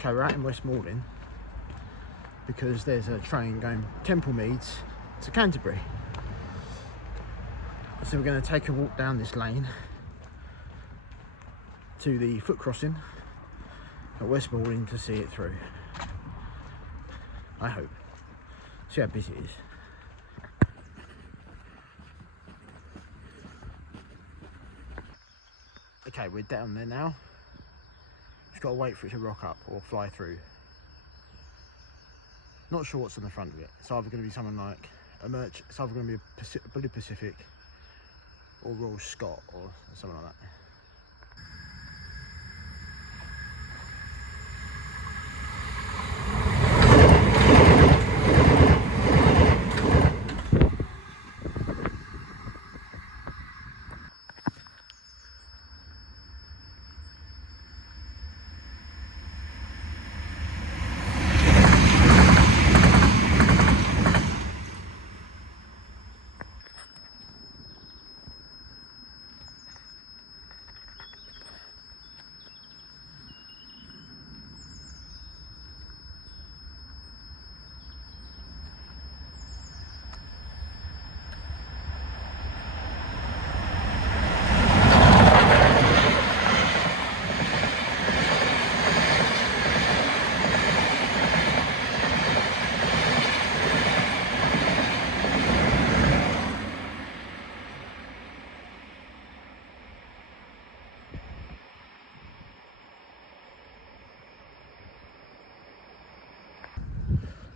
Okay, we're out in Westmoreland because there's a train going Temple Meads to Canterbury. So we're going to take a walk down this lane to the foot crossing at Westmoreland to see it through. I hope. See how busy it is. Okay, we're down there now. Just got to wait for it to rock up or fly through. Not sure what's on the front of it. It's either going to be something like it's either going to be a Blue Pacific or Royal Scot or something like that.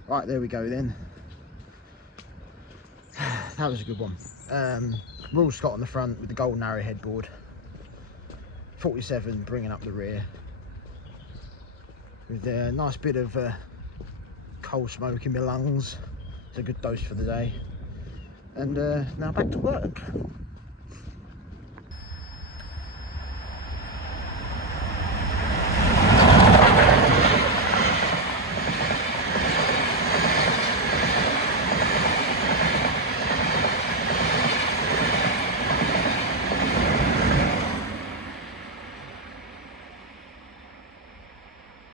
Right, there we go then. That was a good one. Royal Scot on the front with the golden arrow headboard. 47 bringing up the rear. With a nice bit of coal smoke in my lungs. It's a good dose for the day. And now back to work.